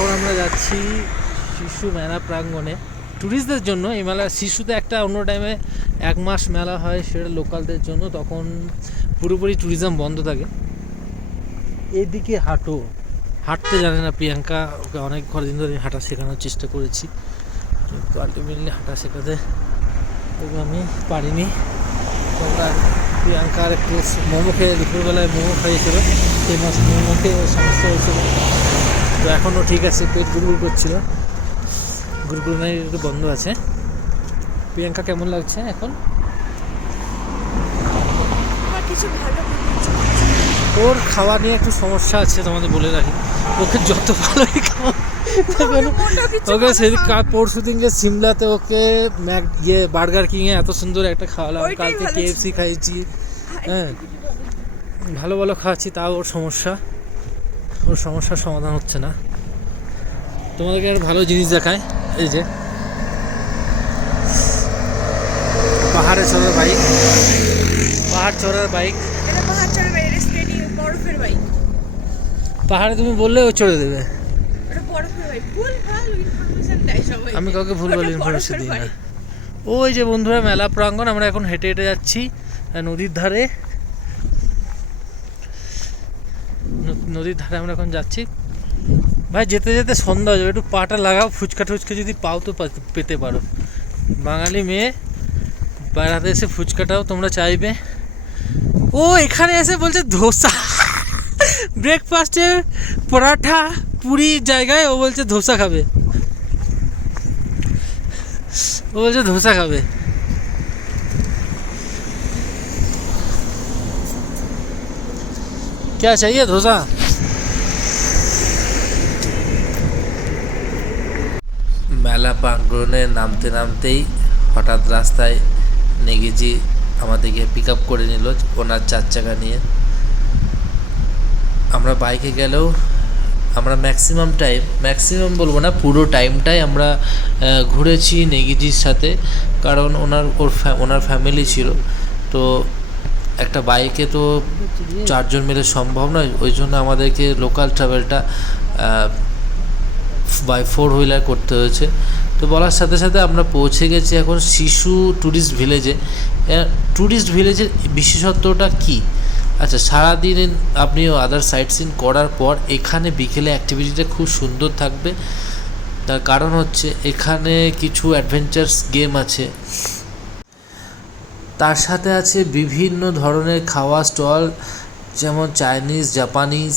এখন আমরা যাচ্ছি শিশু মেলা প্রাঙ্গণে। ট্যুরিস্টদের জন্য এই মেলা শিশুতে একটা অন্য টাইমে এক মাস মেলা হয় সেটা লোকালদের জন্য, তখন পুরোপুরি ট্যুরিজম বন্ধ থাকে। এদিকে হাঁটো। হাঁটতে জানে না প্রিয়াঙ্কা, ওকে অনেক দিন ধরে হাঁটা শেখানোর চেষ্টা করেছি। কিন্তু আলটিমেটলি হাঁটা শেখাতে ওকে আমি পারিনি। প্রিয়াঙ্কার একটু মোমো খেয়ে, দুপুরবেলায় মোমো খাইয়েছিল, সেই মাস মোমো খেয়ে সমস্যা হয়েছিল। তো এখনও ঠিক আছে পেট গুড়গুড় করছিল। গুড়গুড় নাই একটু বন্ধ আছে। প্রিয়াঙ্কা কেমন লাগছে এখন? ওর খাওয়া নিয়ে একটু সমস্যা আছে তোমাদের বলে রাখি। ওকে যত ভালোই খাওয়া ওকে সেই পরশু দিন দিনকে সিমলাতে ওকে ম্যাক ইয়ে বার্গার কিংয়ে এত সুন্দর একটা খাওয়ালাম। কালকে কেএফসি খাইছি হ্যাঁ ভালো ভালো খাওয়াচ্ছি তাও ওর সমস্যা। ওর সমস্যার সমাধান হচ্ছে না। তোমাদেরকে একটা ভালো জিনিস দেখায় এই যে। পাহাড়ে চড়ার বাইক। পাহাড় চড়ার বাইক। পাহাড় তুমি বললে ও চড়ে দেবে। আমি কাউকে ভুল ওটা ইনফরমেশন দিই না। ওই যে বন্ধুরা মেলা প্রাঙ্গণ আমরা এখন হেঁটে হেঁটে যাচ্ছি নদীর ধারে ন- নদীর ধারে আমরা এখন যাচ্ছি ভাই যেতে যেতে সন্ধ্যা হয়ে যাবে একটু পাটা লাগাও ফুচকা টুচকা যদি পাও তো পা- পেতে পারো বাঙালি মেয়ে বেড়াতে এসে ফুচকাটাও তোমরা চাইবে ও এখানে এসে বলছে ধোসা ব্রেকফাস্টে পরাঠা পুরি জায়গায় ও বলছে ধোসা খাবে ও বলছে ধোসা খাবে क्या चाहिए ধোসা মেলা প্রাঙ্গণে নামতে নামতেই হঠাৎ রাস্তায় নেগেজি আমাদেরকে পিক আপ করে নিল ওনার চার চাকা নিয়ে। আমরা বাইকে গেলেও আমরা ম্যাক্সিমাম টাইম ম্যাক্সিমাম বলব না পুরো টাইমটাই আমরা ঘুরেছি নেগিজির সাথে কারণ ওনার ওর ওনার ফ্যামিলি ছিল। তো একটা বাইকে তো চারজন মিলে সম্ভব নয় ওই জন্য আমাদেরকে লোকাল ট্রাভেলটা বাই ফোর হুইলার করতে হয়েছে। তো বলার সাথে সাথে আমরা পৌঁছে গেছি এখন শিশু ট্যুরিস্ট ভিলেজে ট্যুরিস্ট ভিলেজের বিশেষত্বটা কী? আচ্ছা সারাদিন আপনি আদার সাইট সিন করার পর এখানে বিকেলে অ্যাক্টিভিটিটা খুব সুন্দর থাকবে। তার কারণ হচ্ছে এখানে কিছু অ্যাডভেঞ্চার্স গেম আছে। তার সাথে আছে বিভিন্ন ধরনের খাওয়া স্টল যেমন চাইনিজ জাপানিজ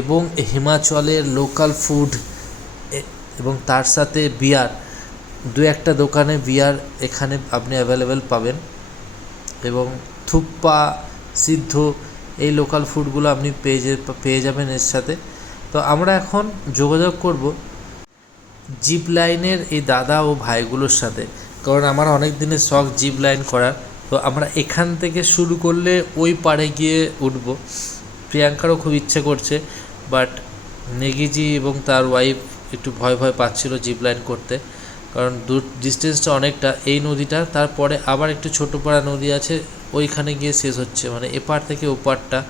এবং হিমাচলের লোকাল ফুড এবং তার সাথে বিয়ার, দু একটা দোকানে বিয়ার এখানে আপনি অ্যাভেলেবেল পাবেন। এবং থুপ্পা, সিদ্ধ, এই লোকাল ফুডগুলো আপনি পেয়ে পেয়ে যাবেন এর সাথে। তো আমরা এখন যোগাযোগ করব জিপ লাইনের এই দাদা ও ভাইগুলোর সাথে। কারণ আমার অনেক দিনের শখ জিপ লাইন করার। তো আমরা এখান থেকে শুরু করলে ওই পাড়ে গিয়ে উঠব। প্রিয়াঙ্কারও খুব ইচ্ছে করছে বাট নেগিজি এবং তার ওয়াইফ একটু ভয় ভয় পাচ্ছিল জিপ লাইন করতে। কারণ দূর ডিস্টেন্সটা অনেকটা। এই নদীটা, তারপরে আবার একটু ছোটো পাড়া নদী আছে, ওইখানে গিয়ে শেষ হচ্ছে। মানে এপার থেকে ওপারটা।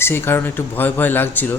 সেই কারণে একটু ভয় ভয় লাগছিল।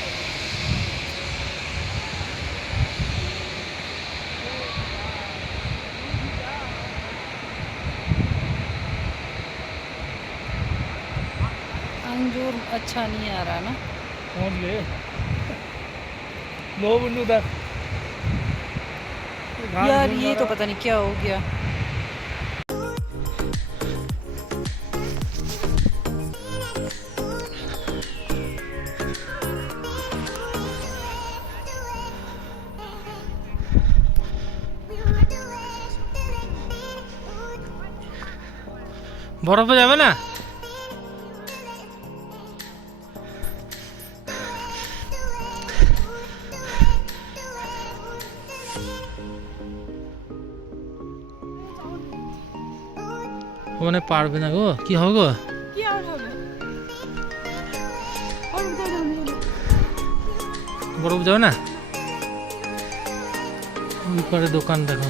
अंगूर अच्छा नहीं आ रहा ना पहुंच गए लो बन्नू उधर घास यार ढूंढ ये तो रहा। पता नहीं क्या हो गया বরফে যাবে না ওখানে পারবে না গো। কি হবে গো? কি আর হবে? বরফ যাবে না? ওই পারে দোকান দেখো।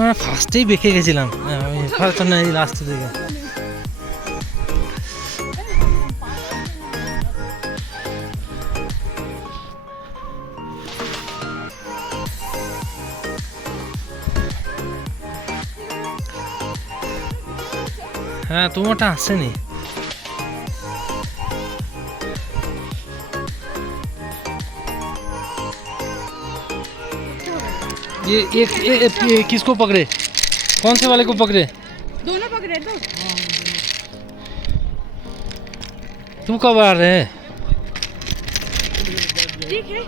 আমরা ফার্স্টেই বেঁকে গেছিলাম। হ্যাঁ, ফার্স্ট না এই লাস্টের দিকে। হ্যাঁ তোমারটা আসেনি ये एक ये, ये, ये किसको पकड़े कौन से वाले को पकड़े दोनों पकड़े तो तुम कब आ रहे हैं ठीक है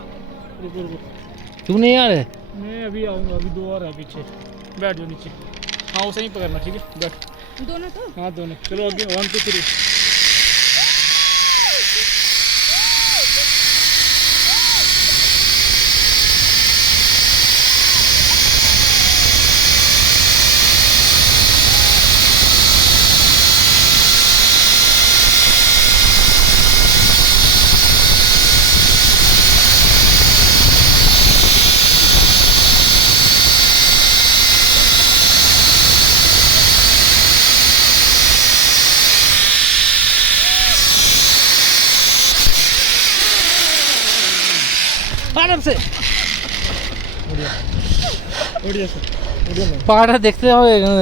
तुम नहीं आ रहे मैं अभी आऊँगा अभी दो और है पीछे बैठ जाओ नीचे हाँ उसे ही पकड़ना ठीक है बैठ दोनों तो हाँ दोनों चलो आगे वन टू थ्री आराम से बढ़िया सर बढ़िया পাহাড়টা দেখতে হবে এখানে,